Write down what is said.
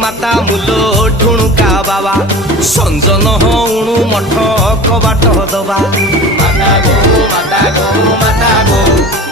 माता मूलो ढुणुका बाबा संजन हणु मठ कबाट दबा माता गो माता गो माता गो